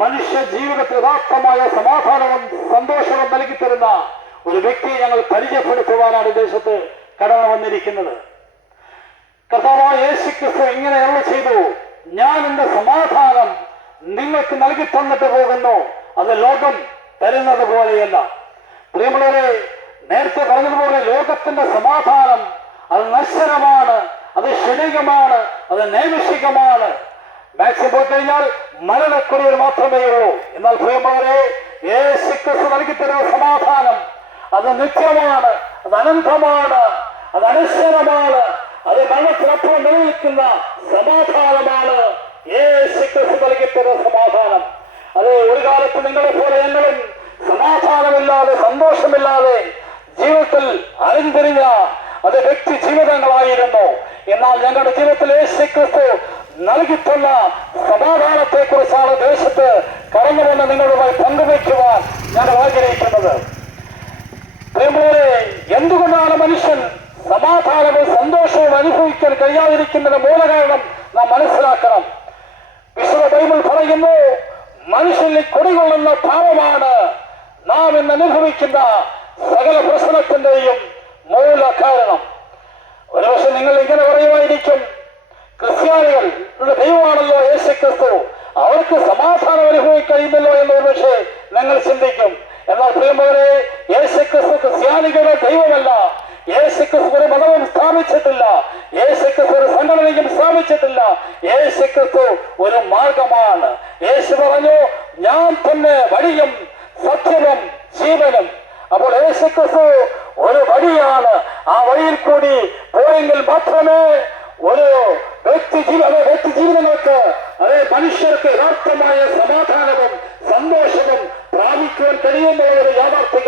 മനുഷ്യ ജീവിതത്തിൽ യഥാർത്ഥമായ സമാധാനവും സന്തോഷവും നൽകി തരുന്ന ഒരു വ്യക്തിയെ ഞങ്ങൾ പരിചയപ്പെടുത്തുവാനാണ് ദേശത്ത് കടന്നു വന്നിരിക്കുന്നത്. കർത്താവായ യേശുക്രിസ്തു ഇങ്ങനെ അരുളി ചെയ്തു, ഞാൻ എന്റെ സമാധാനം നിങ്ങൾക്ക് നൽകി തന്നിട്ട് പോകുന്നു, അത് ലോകം തരുന്നത് പോലെയല്ല. പ്രിയമുള്ളവരെ, നേരത്തെ പറഞ്ഞതുപോലെ ലോകത്തിന്റെ സമാധാനം അത് നശ്വരമാണ്, അത് ക്ഷണികമാണ്, അത് നൈമിഷികമാണ്. മാക്സിമം പോയി കഴിഞ്ഞാൽ മരണക്കുറിയിൽ മാത്രമേ ഉള്ളൂ. എന്നാൽ പ്രിയമുള്ളവരെ, യേശുക്രിസ്തു നൽകി തരുന്ന സമാധാനം അത് നിത്യമാണ്, അത് അനന്തമാണ്, അത് അനശ്വരമാണ്, അത് മരണത്തിനപ്പുറം നിലനിൽക്കുന്ന സമാധാനമാണ് യേശുക്രിസ്തു നൽകി തരുന്ന സമാധാനം. അത് ഒരു കാലത്ത് നിങ്ങളെ പോലെ ഞങ്ങളും സമാധാനമില്ലാതെ സന്തോഷമില്ലാതെ ജീവിതത്തിൽ അലഞ്ഞിരിഞ്ഞ അത് വ്യക്തി ജീവിതങ്ങളായിരുന്നു. എന്നാൽ ഞങ്ങളുടെ ജീവിതത്തിൽ യേശുക്രിസ്തു നൽകിത്തുന്ന സമാധാനത്തെ കുറിച്ചാണ് ദേശത്ത് കടന്നു വന്ന് നിങ്ങളുമായി പങ്കുവയ്ക്കുവാൻ ഞങ്ങൾ ആഗ്രഹിക്കുന്നത്. പ്രിയമുള്ളവരെ, എന്തുകൊണ്ടാണ് മനുഷ്യൻ സമാധാനവും സന്തോഷവും അനുഭവിക്കാൻ കഴിയാതിരിക്കുന്നതിന് മൂലകാരണം നാം മനസ്സിലാക്കണം. വിശുദ്ധ ബൈബിൾ പറയുന്നു, മനുഷ്യനിൽ കുടികൊള്ളുന്ന ഭാവമാണ് നാം ഇന്ന് അനുഭവിക്കുന്ന സകല പ്രശ്നത്തിന്റെയും മൂല കാരണം. ഒരുപക്ഷെ നിങ്ങൾ ഇങ്ങനെ പറയുമായിരിക്കും, ക്രിസ്ത്യാനികളുടെ ദൈവമാണല്ലോ യേശുക്രിസ്തു, അവർക്ക് സമാധാനം അനുഭവിക്കാൻ കഴിയുന്നല്ലോ എന്ന് ഒരുപക്ഷെ നിങ്ങൾ ചിന്തിക്കും. എന്നാൽ പ്രിയമുള്ളവരെ, യേശുക്രിസ്തു ക്രിസ്ത്യാനികളുടെ ദൈവമല്ല. യേശുക്രിസ്തു ഒരു മതവും സ്ഥാപിച്ചിട്ടില്ല, യേശുക്രിസ്തു ഒരു സംഘടനയും സ്ഥാപിച്ചിട്ടില്ല. യേശുക്രിസ്തു ഒരു മാർഗമാണ്. യേശു പറഞ്ഞു, ഞാൻ തന്നെ വഴിയും സത്യവും ജീവനും. അപ്പോൾ യേശുക്രിസ്തു ഒരു വഴിയാണ്. ആ വഴിയിൽ കൂടി പോയെങ്കിൽ മാത്രമേ ഒരു വ്യക്തി ജീവിതങ്ങൾക്ക്, അതേ മനുഷ്യർക്ക് യഥാർത്ഥമായ സമാധാനവും സന്തോഷവും പ്രാപിക്കുവാൻ കഴിയുന്ന ഒരു യാഥാർത്ഥ്യ